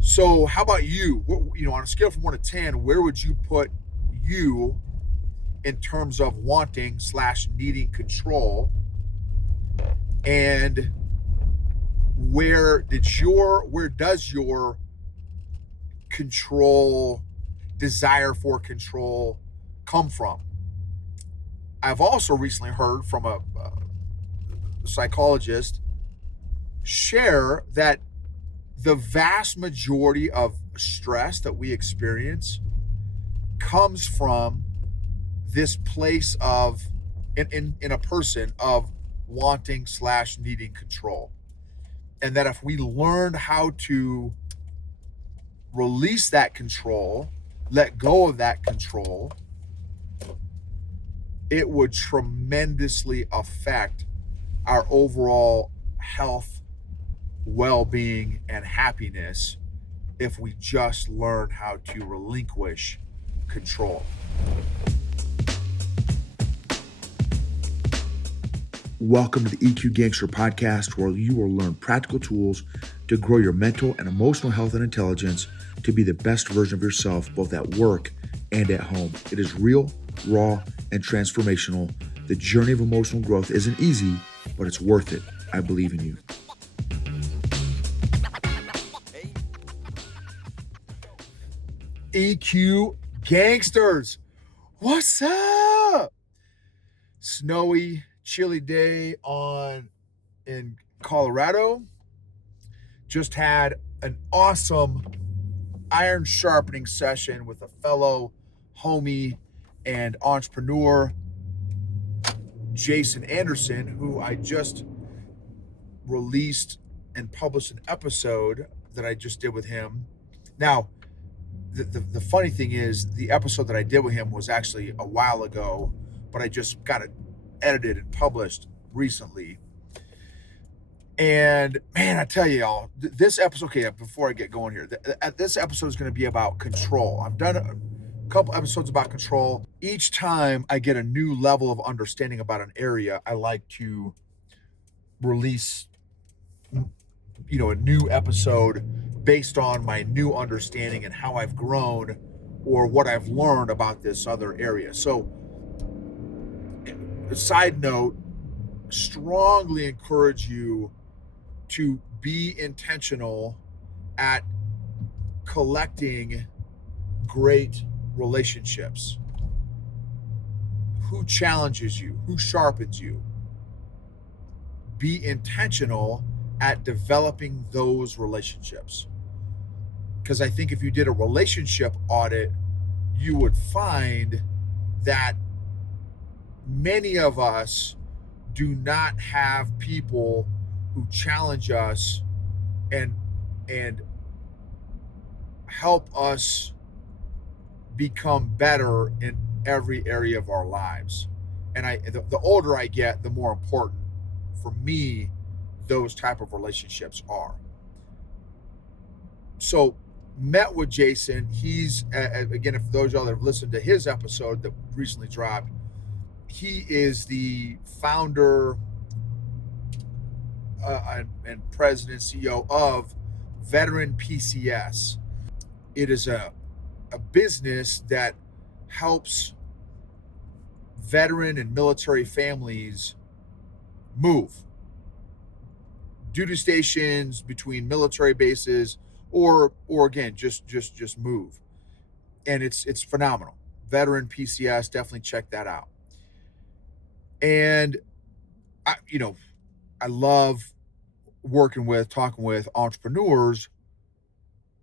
So how about you? On a scale from 1 to 10, where would you put you in terms of wanting slash needing control? And where does your control, desire for control come from? I've also recently heard from a psychologist share that the vast majority of stress that we experience comes from this place of in a person of wanting slash needing control. And that if we learn how to release that control, let go of that control, it would tremendously affect our overall health, well-being, and happiness if we just learn how to relinquish control. Welcome to the EQ Gangster podcast, where you will learn practical tools to grow your mental and emotional health and intelligence to be the best version of yourself, both at work and at home. It is real, raw, and transformational. The journey of emotional growth isn't easy, but it's worth it. I believe in you. EQ Gangsters, what's up? Snowy, chilly day in Colorado. Just had an awesome iron sharpening session with a fellow homie and entrepreneur, Jason Anderson, who I just released and published an episode that I just did with him. Now, the funny thing is, the episode that I did with him was actually a while ago, but I just got it edited and published recently. And man, I tell you all, this episode, okay, before I get going here, this episode is going to be about control. I've done a couple episodes about control. Each time I get a new level of understanding about an area, I like to release, a new episode based on my new understanding and how I've grown or what I've learned about this other area. So, a side note, strongly encourage you to be intentional at collecting great relationships. Who challenges you? Who sharpens you? Be intentional at developing those relationships. Because I think if you did a relationship audit, you would find that many of us do not have people who challenge us and help us become better in every area of our lives. And the older I get, the more important for me those type of relationships are. So, met with Jason. He's again, if those of y'all that have listened to his episode that recently dropped, he is the founder and president, CEO of Veteran PCS. It is a business that helps veteran and military families move duty stations between military bases, or again, just move. And it's phenomenal. Veteran PCS, definitely check that out. And I love talking with entrepreneurs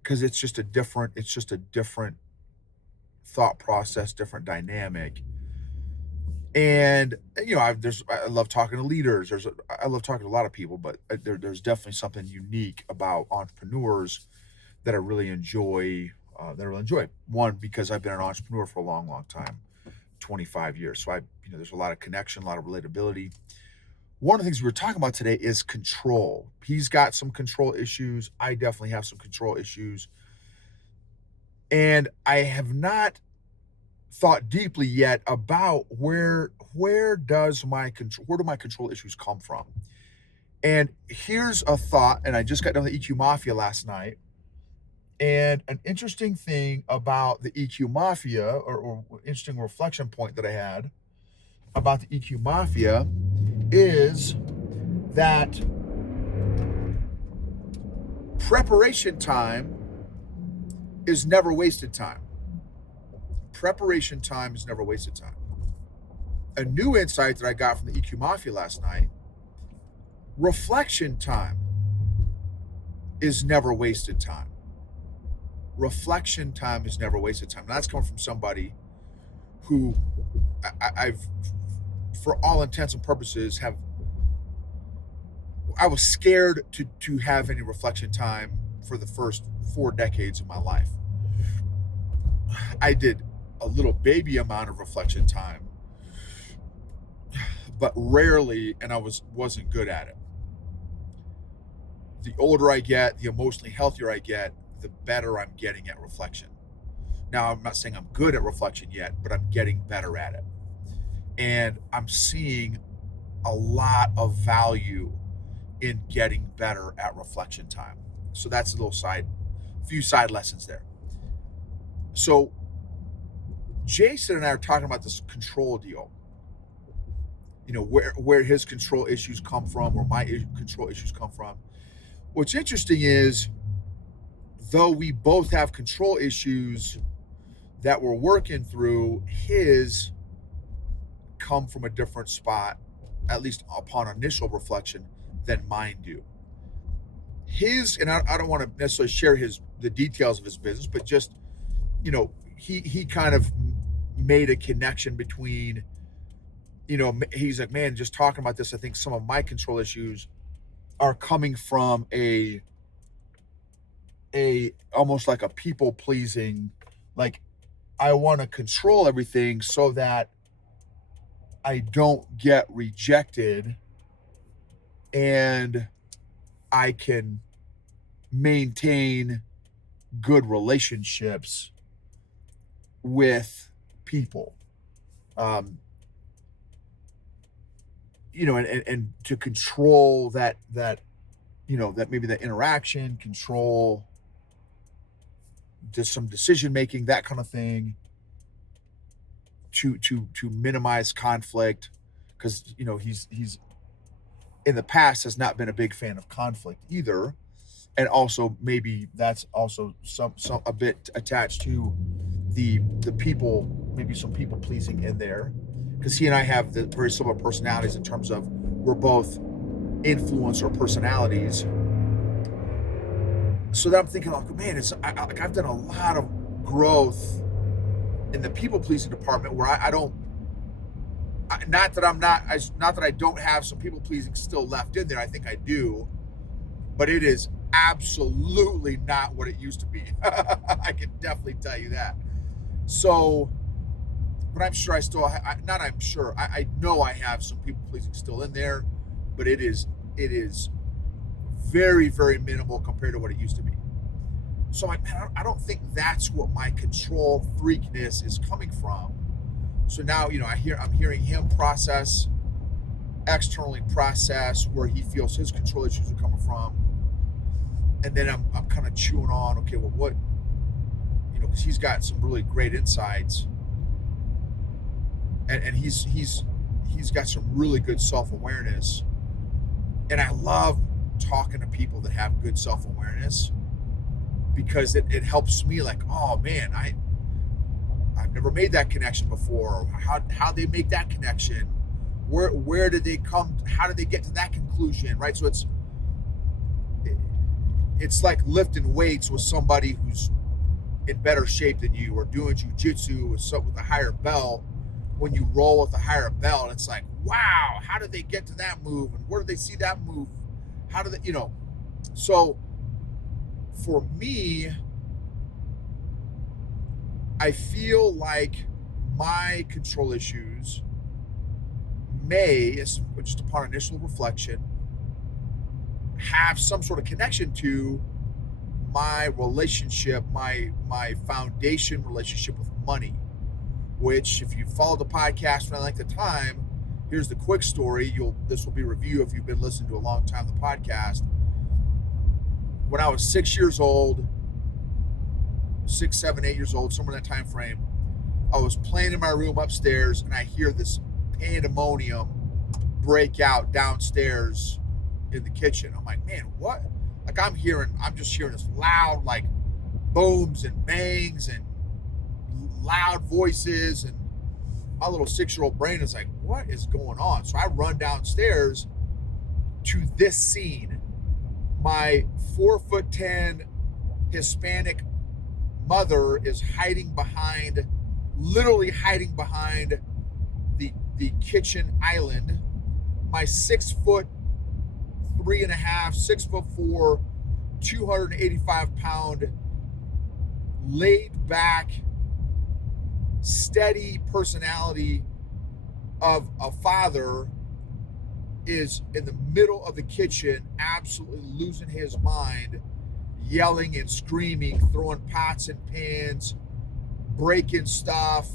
because it's just a different thought process, different dynamic. And I love talking to leaders. I love talking to a lot of people, but there's definitely something unique about entrepreneurs that I really enjoy. One, because I've been an entrepreneur for a long, long time, 25 years. So there's a lot of connection, a lot of relatability. One of the things we were talking about today is control. He's got some control issues. I definitely have some control issues. And I have not thought deeply yet about where do my control issues come from? And here's a thought, and I just got done with the EQ Mafia last night, And an interesting thing about the EQ Mafia, or interesting reflection point that I had about the EQ Mafia, is that preparation time is never wasted time. Preparation time is never wasted time. A new insight that I got from the EQ Mafia last night: reflection time is never wasted time. Reflection time is never wasted time. And that's coming from somebody who I've, for all intents and purposes, I was scared to have any reflection time for the first 4 decades of my life. I did a little baby amount of reflection time, but rarely, and I wasn't good at it. The older I get, the emotionally healthier I get, the better I'm getting at reflection. Now, I'm not saying I'm good at reflection yet, but I'm getting better at it. And I'm seeing a lot of value in getting better at reflection time. So that's a few side lessons there. So Jason and I are talking about this control deal. Where his control issues come from, or my control issues come from. What's interesting is, though we both have control issues that we're working through, his come from a different spot, at least upon initial reflection, than mine do. His, and I don't want to necessarily share the details of his business, but just, he kind of made a connection between, he's like, man, just talking about this, I think some of my control issues are coming from a almost like a people pleasing, like, I want to control everything so that I don't get rejected and I can maintain good relationships with people. And to control that maybe that interaction, control just some decision making, that kind of thing, to minimize conflict, because he's in the past has not been a big fan of conflict either, and also maybe that's also some a bit attached to the people, maybe some people pleasing in there, because he and I have the very similar personalities in terms of we're both influencer personalities. So that I'm thinking, like, man, I've done a lot of growth in the people pleasing department, where not that I don't have some people pleasing still left in there. I think I do, but it is absolutely not what it used to be. I can definitely tell you that. So, but I'm sure I know I have some people pleasing still in there, but it is very, very minimal compared to what it used to be. So I don't think that's what my control freakness is coming from. So now, I'm hearing him externally process where he feels his control issues are coming from. And then I'm kind of chewing on, okay, well, what, because he's got some really great insights, and he's got some really good self-awareness. And I love talking to people that have good self-awareness, because it helps me, like, oh man, I've never made that connection before. How they make that connection? Where did they come? How did they get to that conclusion? Right. So it's like lifting weights with somebody who's in better shape than you, or doing jujitsu with a higher belt. When you roll with a higher belt, it's like, wow, how did they get to that move? And where did they see that move? How did they, so for me, I feel like my control issues may, just upon initial reflection, have some sort of connection to my relationship, my foundation relationship with money, which, if you followed the podcast for any length of time, here's the quick story. This will be a review if you've been listening to a long time, the podcast. When I was 6 years old, 6, 7, 8 years old, somewhere in that time frame. I was playing in my room upstairs, and I hear this pandemonium break out downstairs in the kitchen. I'm like, man, what? Like I'm just hearing this loud, like booms and bangs and loud voices, and my little 6-year-old brain is like, what is going on? So I run downstairs to this scene. My 4'10" Hispanic mother is literally hiding behind the kitchen island. My 6'3.5", 6'4", 285-pound, laid back, steady personality of a father is in the middle of the kitchen, absolutely losing his mind, yelling and screaming, throwing pots and pans, breaking stuff,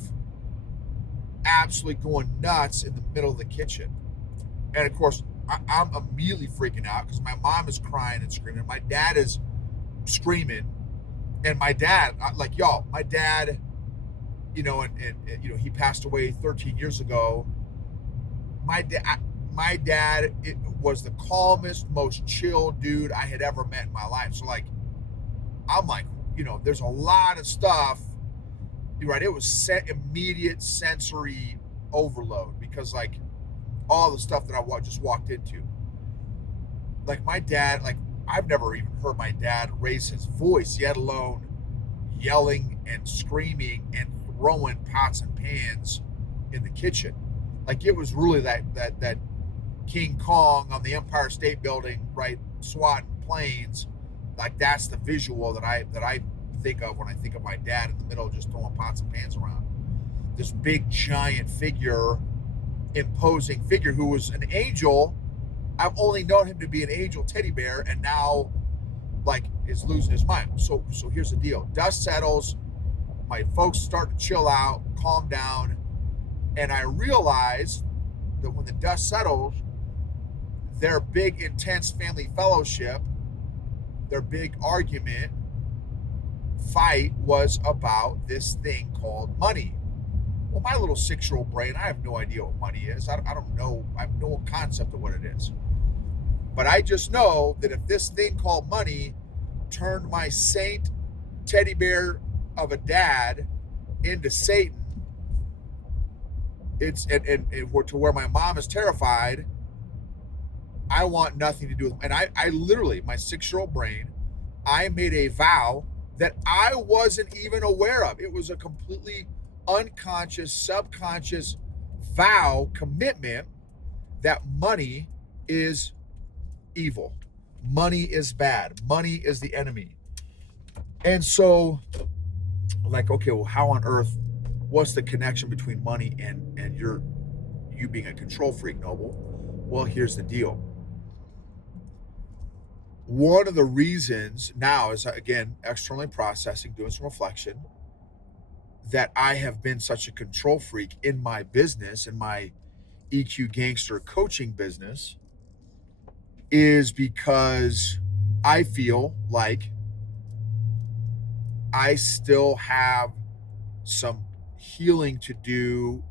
absolutely going nuts in the middle of the kitchen. And of course, I'm immediately freaking out because my mom is crying and screaming. My dad is screaming. And my dad, my dad, he passed away 13 years ago. My dad was the calmest, most chill dude I had ever met in my life. So I'm like, there's a lot of stuff, right? It was immediate sensory overload because all the stuff that I just walked into. Like my dad, I've never even heard my dad raise his voice, yet alone yelling and screaming and throwing pots and pans in the kitchen. Like it was really that King Kong on the Empire State Building, right, swatting planes. Like that's the visual that I think of when I think of my dad in the middle, just throwing pots and pans around. This big giant figure, imposing figure who was an angel. I've only known him to be an angel teddy bear, and now is losing his mind. So here's the deal. Dust settles, my folks start to chill out, calm down, and I realize that when the dust settles, their big intense family fellowship, their big argument, fight was about this thing called money. Well, my little 6-year-old brain, I have no idea what money is. I don't know. I have no concept of what it is. But I just know that if this thing called money turned my saint teddy bear of a dad into Satan, it's and to where my mom is terrified, I want nothing to do with it. And I literally, my 6-year-old brain, I made a vow that I wasn't even aware of. It was a completely unconscious, subconscious vow, commitment that money is evil. Money is bad. Money is the enemy. And so, okay, well, how on earth, what's the connection between money and you being a control freak, Noble? Well, here's the deal. One of the reasons now is, again, externally processing, doing some reflection, that I have been such a control freak in my business, in my EQ Gangster coaching business, is because I feel like I still have some healing to do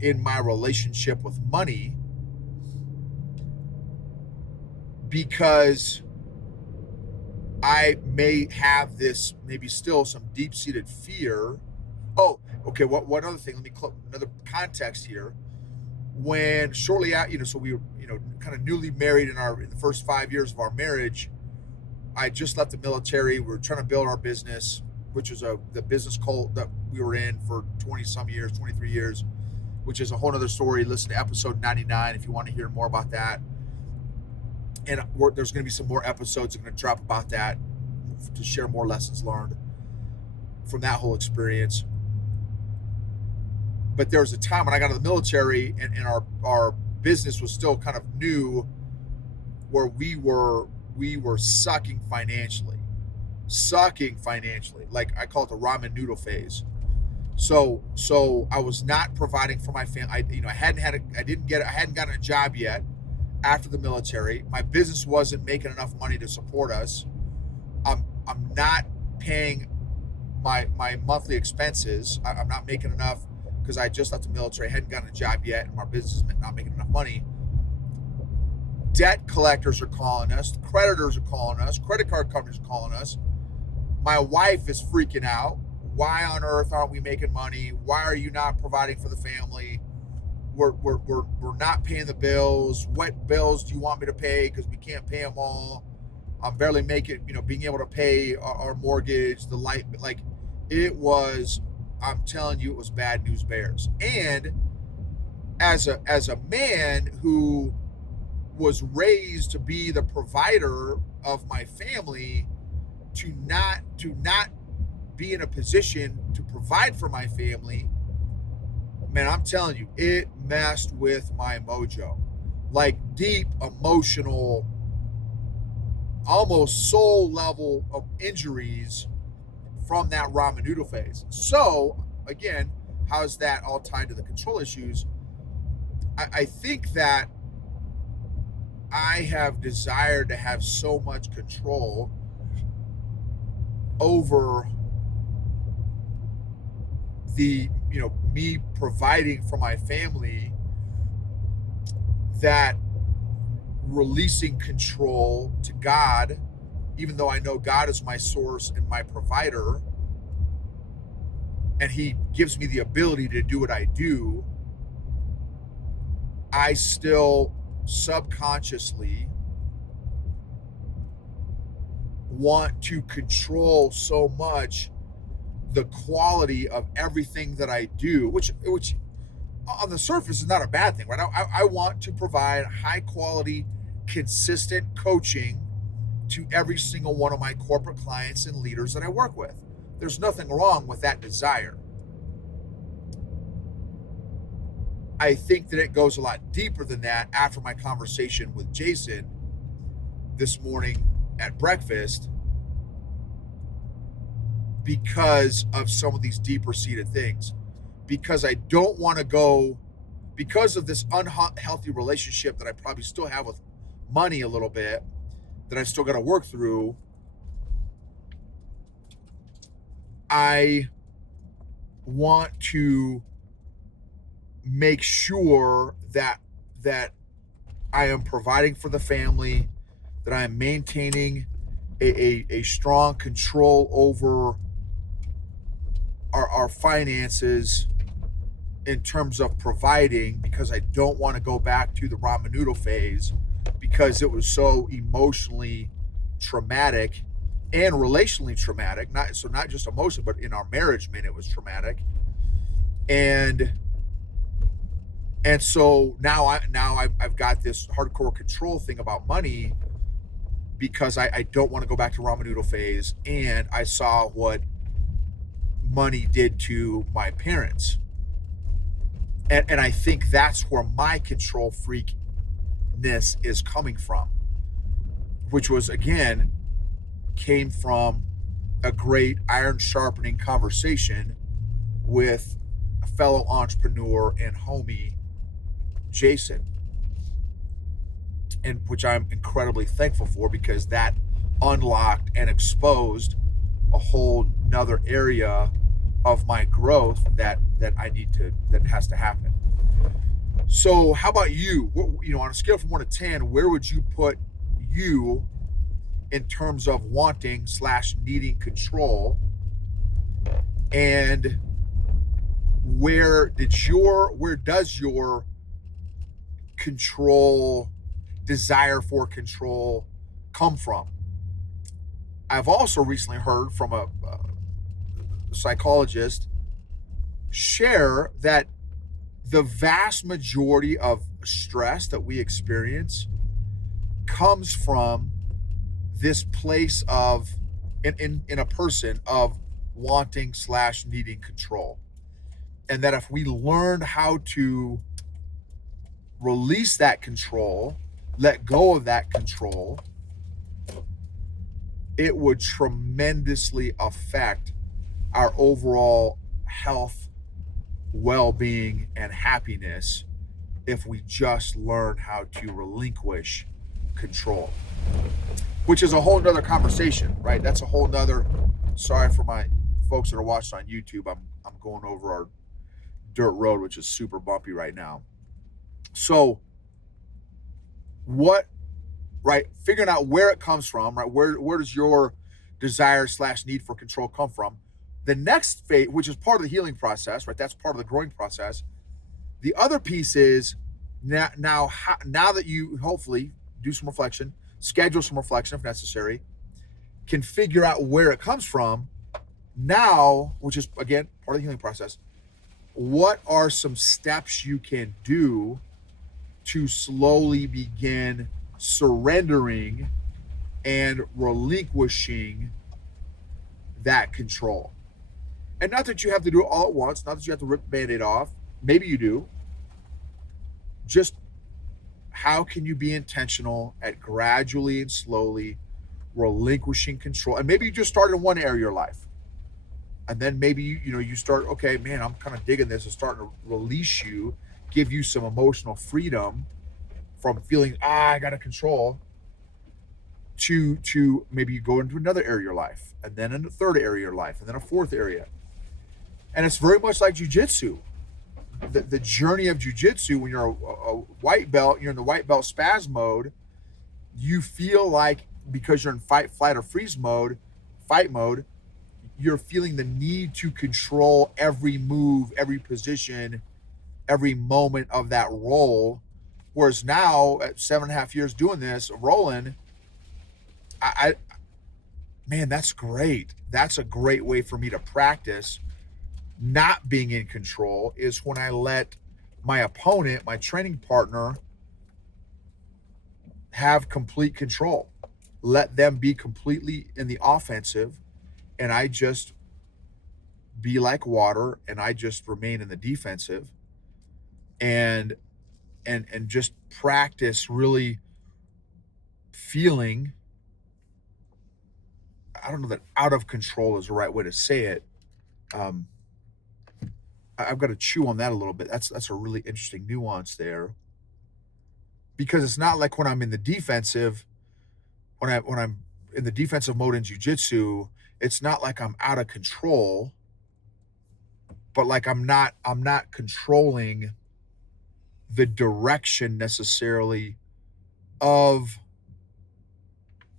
in my relationship with money, because I may have this, maybe still some deep-seated fear. Oh, okay. One other thing? Let me another context here. When shortly out, so we were, kind of newly married in the first 5 years of our marriage. I just left the military. We were trying to build our business, which was the business cult that we were in for 20-some years, 23 years, which is a whole other story. Listen to episode 99 if you want to hear more about that. And there's going to be some more episodes that are going to drop about that to share more lessons learned from that whole experience. But there was a time when I got out of the military and our business was still kind of new, where we were sucking financially. Like I call it the ramen noodle phase. So I was not providing for my family. I hadn't gotten a job yet after the military. My business wasn't making enough money to support us. I'm not paying my monthly expenses. I'm not making enough because I just left the military, hadn't gotten a job yet, and my business is not making enough money. Debt collectors are calling us, creditors are calling us, credit card companies are calling us. My wife is freaking out. Why on earth aren't we making money? Why are you not providing for the family? We're not paying the bills. What bills do you want me to pay? Because we can't pay them all. I'm barely making, being able to pay our mortgage, the light, like it was, I'm telling you, it was bad news bears. And as a man who was raised to be the provider of my family, to not be in a position to provide for my family, man, I'm telling you, it messed with my mojo. Like deep emotional, almost soul level of injuries from that ramen noodle phase. So again, how's that all tied to the control issues? I think that I have desired to have so much control over the, me providing for my family, that releasing control to God, even though I know God is my source and my provider, and he gives me the ability to do what I do, I still subconsciously want to control so much the quality of everything that I do, which on the surface is not a bad thing, right? I want to provide high quality, consistent coaching to every single one of my corporate clients and leaders that I work with. There's nothing wrong with that desire. I think that it goes a lot deeper than that after my conversation with Jason this morning at breakfast, because of some of these deeper seated things. Because I don't want to go, because of this unhealthy relationship that I probably still have with money a little bit, that I still got to work through. I want to make sure that I am providing for the family, that I am maintaining a strong control over our finances in terms of providing, because I don't want to go back to the ramen noodle phase, because it was so emotionally traumatic and relationally traumatic. Not just emotionally, but in our marriage, man, it was traumatic. And so now I've got this hardcore control thing about money, because I don't want to go back to ramen noodle phase, and I saw what money did to my parents. And I think that's where my control freakness is coming from, which was, again, came from a great iron sharpening conversation with a fellow entrepreneur and homie, Jason, and which I'm incredibly thankful for, because that unlocked and exposed a whole nother area of my growth that has to happen. So how about you? On a scale from 1 to 10, where would you put you in terms of wanting / needing control? And where does your control, desire for control, come from? I've also recently heard from a psychologist share that the vast majority of stress that we experience comes from this place of, in a person, of wanting / needing control. And that if we learned how to release that control, let go of that control, it would tremendously affect our overall health, well-being, and happiness if we just learn how to relinquish control, which is a whole nother conversation, right? That's a whole nother, sorry for my folks that are watching on YouTube, I'm going over our dirt road, which is super bumpy right now. So what, right? Figuring out where it comes from, right? Where does your desire slash need for control come from? The next phase, which is part of the healing process, right? That's part of the growing process. The other piece is now that you hopefully do some reflection, schedule some reflection if necessary, can figure out where it comes from. Now, which is again part of the healing process, what are some steps you can do to slowly begin surrendering and relinquishing that control? And not that you have to do it all at once, not that you have to rip the Band-Aid off. Maybe you do. Just how can you be intentional at gradually and slowly relinquishing control? And maybe you just start in one area of your life. And then maybe you start, okay, man, I'm kind of digging this. It's starting to release you, give you some emotional freedom from feeling, I got to control, to maybe you go into another area of your life, and then in a third area of your life, and then a fourth area. And it's very much like jujitsu. The journey of jujitsu, when you're a white belt, you're in the white belt spaz mode, you feel like because you're in fight, flight, or freeze mode, fight mode, you're feeling the need to control every move, every position, every moment of that roll. Whereas now, at 7.5 years doing this, rolling, man, that's great. That's a great way for me to practice not being in control, is when I let my opponent, my training partner, have complete control. Let them be completely in the offensive, and I just be like water, and I just remain in the defensive, and just practice really feeling, I don't know that out of control is the right way to say it. I've got to chew on that a little bit. That's a really interesting nuance there, because it's not like when I'm in the defensive, when I'm in the defensive mode in jiu-jitsu, it's not like I'm out of control, but like I'm not controlling the direction necessarily of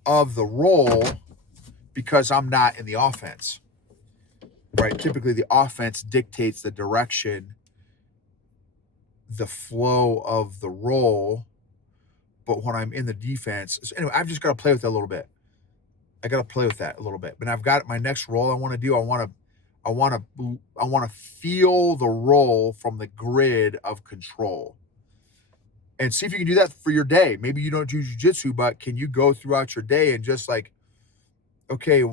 the roll, because I'm not in the offense. Right? Typically the offense dictates the direction, the flow of the roll. But when I'm in the defense, so anyway, I've just got to play with that a little bit. I got to play with that a little bit. But I've got my next roll I want to do. I want to feel the roll from the grid of control, and see if you can do that for your day. Maybe you don't do jiu-jitsu, but can you go throughout your day and just like, okay,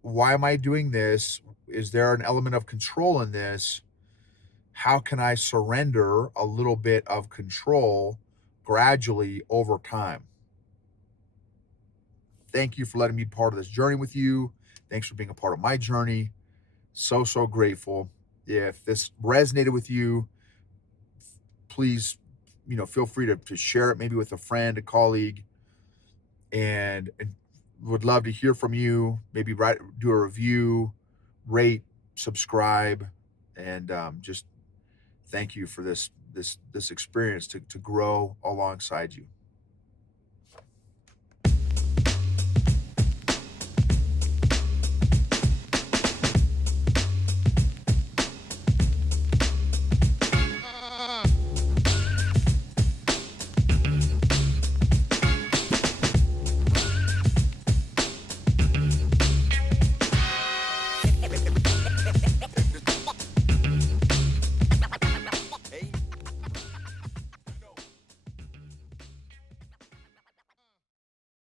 why am I doing this? Is there an element of control in this? How can I surrender a little bit of control gradually over time? Thank you for letting me be part of this journey with you. Thanks for being a part of my journey. So grateful. If this resonated with you, please, feel free to share it maybe with a friend, a colleague, and would love to hear from you. Maybe do a review, rate, subscribe, and just thank you for this experience to grow alongside you.